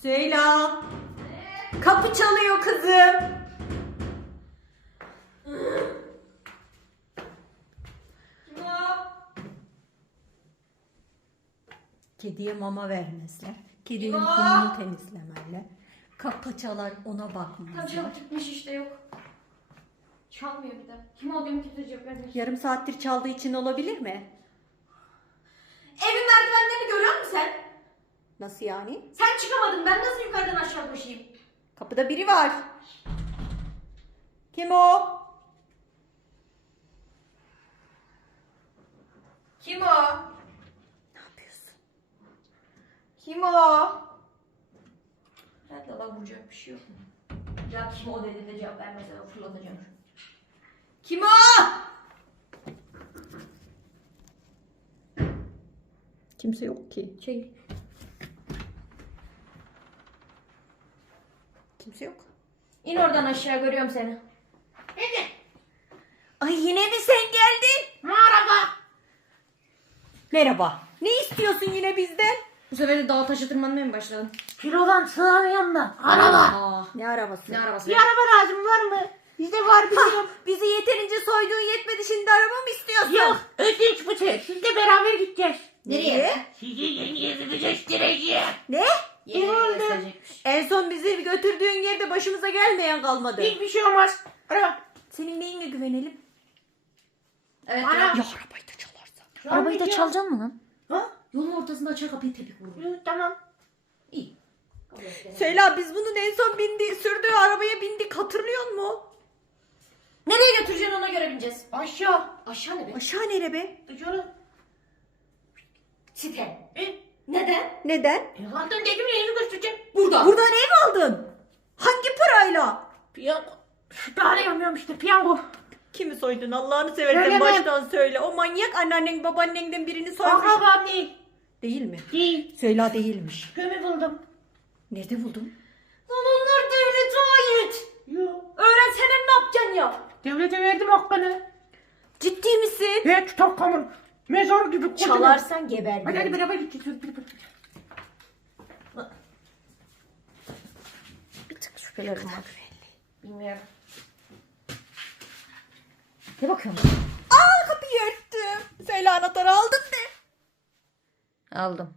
Süheyla. Kapı çalıyor kızım. Kim o? Kediye mama vermezler. Kedinin Eyvah! kumunu temizlemeler. Kapı çalar ona bakmazlar. çalıp gitmiş işte yok. Çalmıyor bir de. Kim olduğumu kimse cevap vermiyor. Yarım saattir çaldığı için olabilir mi? Evin merdivenlerini görüyor musun sen? Nasıl yani? Sen çıkamadın ben nasıl yukarıdan aşağı koşayım? Kapıda biri var. Kim o? Kim o? Ne yapıyorsun? Kim o? Herhalde la vuracak bir şey yok? Ya kim o dediğinde cevap vermezse ben fırlatacağım. Kim o? Kimse yok ki. Şey. Kimse yok. İn oradan aşağı görüyorum seni. Ay yine mi sen geldin? Merhaba. Merhaba. Ne istiyorsun yine bizden? Bu sefer de dağa taşı tırmanmaya mı başladın? Kilodan sığamıyorum da. Araba. Aa, Ne arabası? ne arabası? Bir araba lazım var mı? Bizde var biliyorum. Bizi yeterince soyduğun yetmedi şimdi araba mı istiyorsun? Yok ödünç bu şey. Sizle beraber gideceğiz. Nereye? Sizi yeni yerinize göstereceğim. Ne? Oldu? gösterecekmiş. En son bizi götürdüğün yerde başımıza gelmeyen kalmadı. Hiçbir şey olmaz. Araba. Senin neyine güvenelim? Evet. Ana. ya. Arabayı da çalarsa. Arabayı da Çalmayacağım. çalacaksın mı lan? Ha? Yolun ortasında açar kapıyı tepik vurur. Hı, Tamam. İyi. Söyle biz bunun en son bindi, sürdüğü arabaya bindik hatırlıyor musun? Nereye götüreceksin ona göre bineceğiz. Aşağı. Aşağı ne be? Aşağı nere be? Dışarı. Site. E, Neden? Neden? e aldın dedim ya yeni göstereceğim. Burada. Buradan ev aldın. Hangi parayla? Piyango. Daha ne yapıyorum işte piyango. Kimi soydun Allah'ını seversen Söylemem. baştan söyle. O manyak anneannen babaannenden birini soymuş. Akrabam değil. Değil mi? Değil. Söyle değilmiş. Gömü buldum. Nerede buldun? Lan onlar devlete ait. Yok. Öğrensene ne yapacaksın ya? Devlete verdim hakkını. Ciddi misin? Ve tutak kamun. Mezar gibi kocaman. Çalarsan geber. Hadi hadi beraber gideceğiz. Bir tık şüphelerim var. Bilmiyorum. Ne bakıyorsun? Aa kapıyı örttüm. Söyle anahtarı aldın mı? Aldım.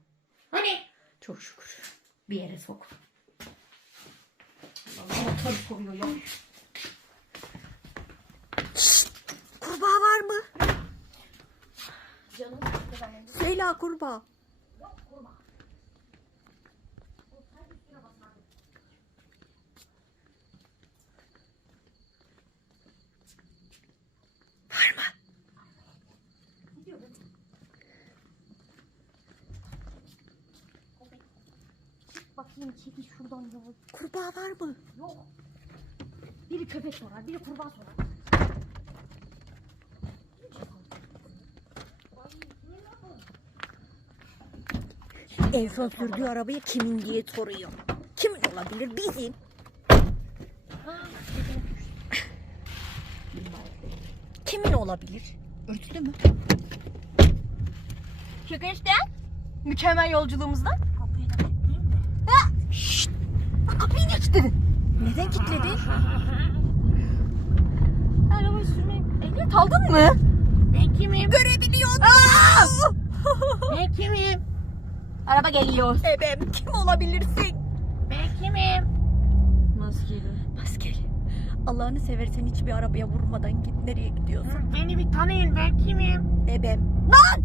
Hani? Çok şükür. Bir yere sok. Motor koyuyor ya. Kurbağa var mı? Canım. Söyle kurbağa. Bakayım çekil şuradan ya. Kurbağa var mı? Yok. Biri köpek sorar, biri kurbağa sorar. En son sürdüğü arabaya kimin diye soruyor. Kimin olabilir? Bizim. Kimin olabilir? Örtülü mü? Çıkışta mükemmel yolculuğumuzdan. Kapıyı da kilitleyeyim de. Şşt! Bak kapıyı niye kilitledin? Neden kilitledin? Arabayı sürmeyi ehliyet aldın mı? Ben kimim? Görebiliyorsun. Ben kimim? Araba geliyor. Ebem kim olabilirsin? Ben kimim? Maskeli. Maskeli. Allah'ını seversen hiçbir arabaya vurmadan git. Nereye gidiyorsun? Beni bir tanıyın ben kimim? Ebem. Lan!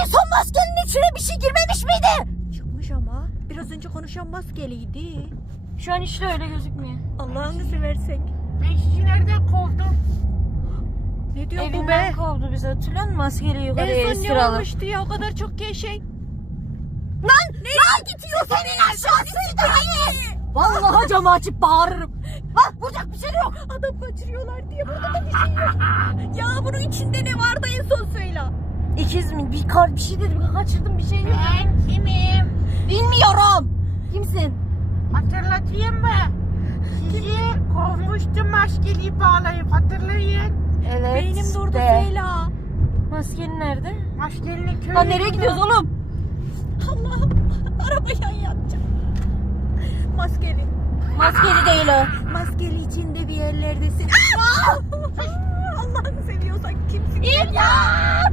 En son maskenin içine bir şey girmemiş miydi? Çıkmış ama. Biraz önce konuşan maskeliydi. Şu an işte öyle gözükmüyor. Allah'ını seversek. Ben sizi nereden kovdum? Ne diyor bu Evinden be? kovdu bizi hatırlıyor musun? Maskeli yukarıya En son ne olmuştu ya? O kadar çok şey. Lan! Nereye gidiyor senin aşağısı dayı? Vallahi camı açıp bağırırım. Bak vuracak bir şey yok. Adam kaçırıyorlar diye burada da bir şey yok. ya bunun içinde ne vardı en son söyle. İkiz mi? Bir kar bir şey dedim. Kaçırdım bir şey yok. Ben kimim? Bilmiyorum. Kimsin? Hatırlatayım mı? Sizi kovmuştum maskeliyi bağlayıp hatırlayın. Evet. Beynim durdu de. söyle. Maskelin nerede? Maskelinin köyü. Lan nereye gidiyoruz oğlum? Allah'ım arabayı yatacağım. Maskeli değil o. Maskeli içinde bir yerlerdesin. Allah'ını seviyorsan kimsin? İmdat!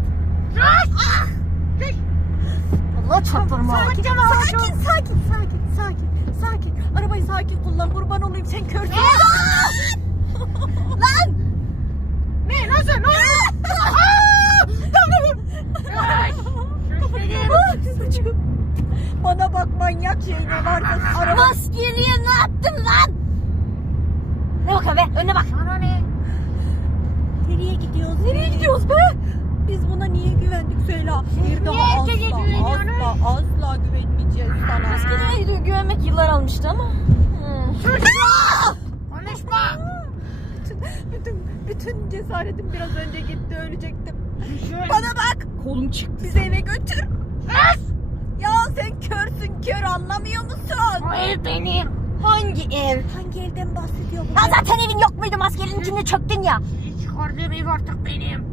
Allah çarptırma. Sakin, sakin, sakin, sakin, sakin, sakin. Arabayı sakin kullan, kurban olayım sen körsün. Lan! Ne nasıl? Ne Suçum. Bana bak manyak şey ne varsa araba. Maskeliye ne yaptın lan? Ne bakıyorsun be? Önüne bak. Sana ne? Nereye gidiyoruz? Nereye gidiyoruz be? Biz buna niye güvendik söyle. Bir daha niye asla, güveniyorsunuz? asla, asla güvenmeyeceğiz sana. Maskeliye. Güvenmek yıllar almıştı ama. Hmm. Konuşma. Bütün, bütün, bütün cesaretim biraz önce gitti ölecektim. Bana bak. Kolum çıktı. Bizi eve götür. Sus. Sen körsün kör anlamıyor musun? Bu ev benim. Hangi ev? Hangi evden bahsediyor bu? Ya zaten evin yok muydu maskelinin içinde çöktün ya. Hiç çıkardığım ev artık benim.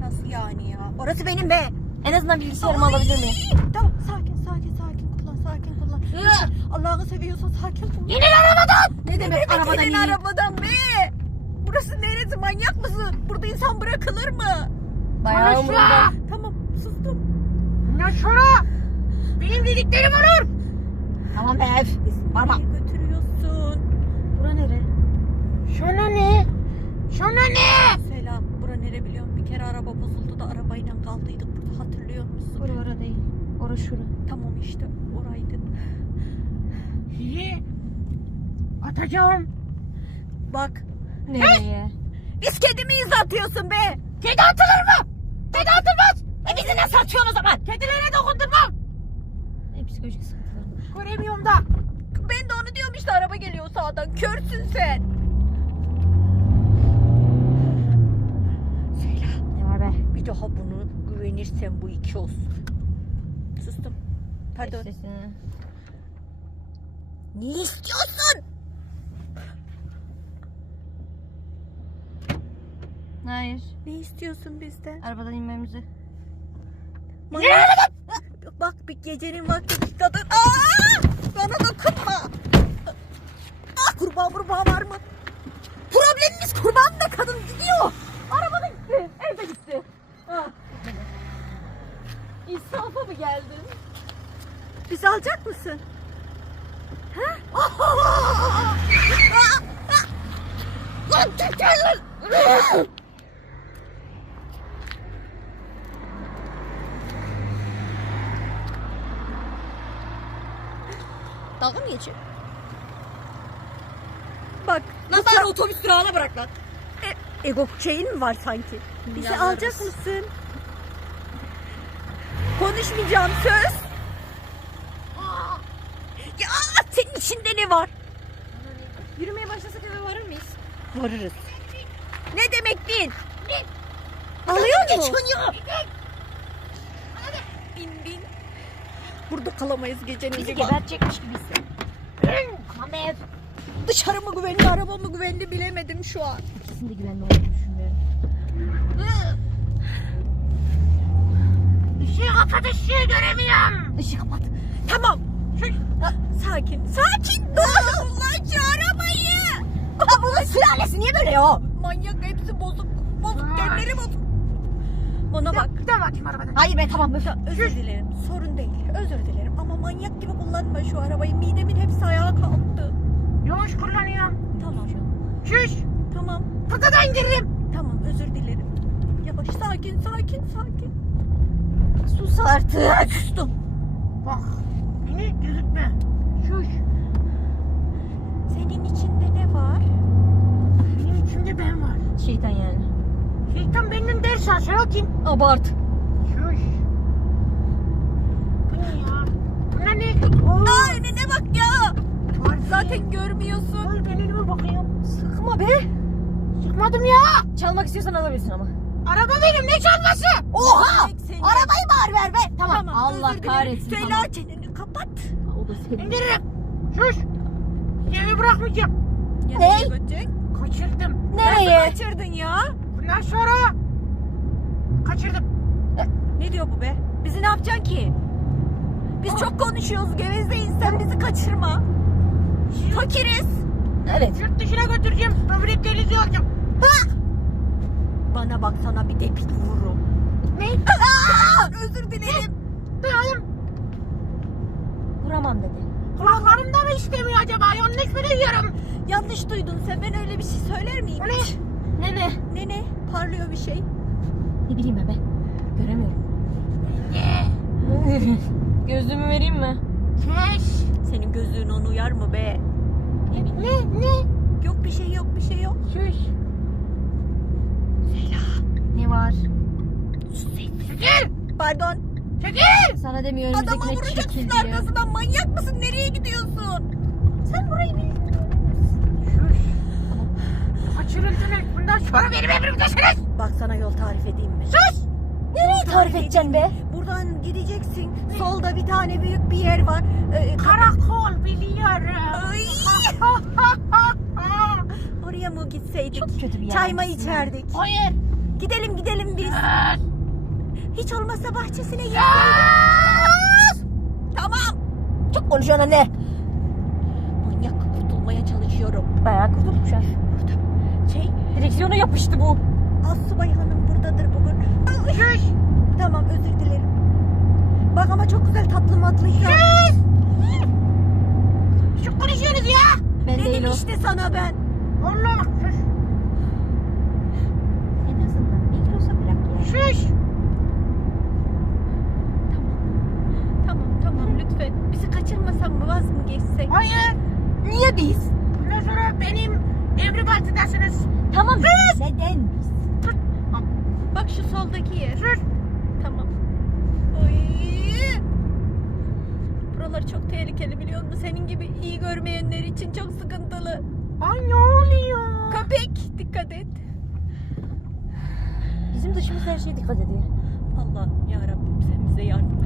Nasıl yani ya? Orası benim be. En azından bilgisayarımı alabilir miyim? Tamam sakin sakin sakin kullan sakin kullan. Allah'ını seviyorsan sakin kullan. İnin arabadan. Ne demek arabadan senin iyi? arabadan be? Burası neresi manyak mısın? Burada insan bırakılır mı? Bayağı Konuşma. umurumda. Tamam sustum. Ne şura? Benim dediklerim olur. Tamam be ev. Nereye götürüyorsun? Bura nere? Şuna ne? Şuna ne? Selam. Bura nere biliyorum? Bir kere araba bozuldu da arabayla kaldıydık burada hatırlıyor musun? Bura ora değil. Ora şura. Tamam işte oraydı. İyi. Atacağım. Bak Nereye? biz kedi miyiz atıyorsun be? Kedi atılır mı? Kedi atılmaz. E bizi nasıl atıyorsun o zaman? Kedilere dokundurmam. Ne psikolojik sıkıntılarım. Göremiyorum da. Ben de onu diyorum işte araba geliyor sağdan. Körsün sen. Ne var be? Bir daha bunu güvenirsen bu iki olsun. Sustum. Pardon. Sesini. Ne istiyorsun? Hayır. Ne istiyorsun bizden? Arabadan inmemizi. Manyak. Bak bir gecenin vakti bir kadın. Aa! Bana dokunma. Ah kurbağa kurbağa var mı? Problemimiz kurban da kadın gidiyor. Araba da gitti. Ev de gitti. Ah. İnsafa mı geldin? Bizi alacak mısın? Lan tüken lan. Dalga mı geçiyor? Bak. Lan bari otobüs durağına bırak lan. E, ego şeyin mi var sanki? Bizi alacak mısın? Konuşmayacağım söz. Ya senin içinde ne var? Yürümeye başlasak eve varır mıyız? Varırız. Ne demek bin? Alıyor mu? ya. Bin bin. Burada kalamayız gecenin Bizi gebertecekmiş. Aman be ev. Dışarı mı güvenli araba mı güvenli bilemedim şu an. İkisinin de güvenli olduğunu düşünmüyorum. Işığı kapat ışığı göremiyorum. Işığı kapat. Tamam. Ha, Sakin. Sakin. Ulan şu arabayı. Aa, bunun sülalesi niye böyle ya? Manyak hepsi bozuk. Bozuk demleri bozuk. Bana bak. Bir daha bakayım arabadan. Hayır be tamam. Özür dilerim. Sorun değil. Özür dilerim. Ama manyak gibi kullanma şu arabayı. Midemin hepsi ayağa kalktı. Yavaş kullanıyorum. Tamam. Şuş. Tamam. Fırtada indiririm. Tamam özür dilerim. Yavaş sakin sakin sakin. Sus artık. Sustum. Bak. Beni gözükme. Şuş. Senin içinde ne var? Benim içimde ben var. Şeytan yani. Şeytan benden ders kim? Abart. Şuş. Bu ne ya? Bunlar ne? Aa önüne bak ya. Var Zaten görmüyorsun. Ay ben önüme bakıyorum. Sıkma be. Çıkmadım ya. Çalmak istiyorsan alabilirsin ama. Araba benim ne çalması? Oha! Seni. Arabayı bağır ver be. Tamam. Allah özür dilerim. kahretsin. Söyle tamam. çeneni kapat. O da senin. İndiririm. Şuş. Evi bırakmayacağım. Ya Ne? Kaçırdım. Nereye? Nasıl kaçırdın ya? Bundan sonra kaçırdım. Ne diyor bu be? Bizi ne yapacaksın ki? Biz çok konuşuyoruz gevezeyiz sen bizi kaçırma. Fakiriz. Evet. Yurt dışına götüreceğim. Böbrek delici olacağım. Bana bak sana bir depik vururum. Ne? Özür dilerim. Dayım. Vuramam dedi. Kulaklarım da mı istemiyor acaba? Yanlış mı duyuyorum? Yanlış duydun sen. Ben öyle bir şey söyler miyim? Ne? Ne ne? Ne ne? Parlıyor bir şey. Ne bileyim be. Göremiyorum. Ne? Gözlüğümü vereyim mi? Keş. Senin gözlüğün onu uyar mı be? Ne? Ne? Yok bir şey yok bir şey yok. Sus. Ne var? Çekil. Pardon. Çekil. Sana demiyor Adama vuracaksın arkasından. Manyak mısın? Nereye gidiyorsun? Sen burayı bil. Kaçırıldınız. Bundan sonra benim emrimdesiniz. Bak sana yol tarif edeyim mi? Sus. Nereyi tarif edeceksin be? Buradan gideceksin. Solda bir tane büyük bir yer var. Ee, Karakol biliyorum. Ay! Oraya mı gitseydik? Çok kötü bir yer. Çay mı içerdik? Hayır. Gidelim gidelim biz. Hiç olmazsa bahçesine girseydik. Sus. Tamam. Çok konuşuyorsun anne. Manyak kurtulmaya çalışıyorum. Bayağı kurtulduk şu an. Şey, Direksiyona yapıştı bu. Asubay Hanım buradadır bugün. Sus. Tamam özür dilerim. Bak ama çok güzel tatlı matlı ya. Sus. Şu konuşuyorsunuz ya. Ben Dedim işte sana ben. Allah. Sus. En azından Migros'a bırak ya. Sus. Tamam tamam lütfen. Bizi kaçırmasan mı vaz mı geçsek? Hayır. Niye biz? Bundan sonra benim emrim altındasınız. Tamam. Neden biz? Bak şu soldaki yer. Sus. Tamam. Ay. Buralar çok tehlikeli biliyor musun? Senin gibi iyi görmeyenler için çok sıkıntılı. Ay ne oluyor? Köpek dikkat et. Bizim dışımız her şeye dikkat ediyor. Allah ya Rabbim sen bize yardım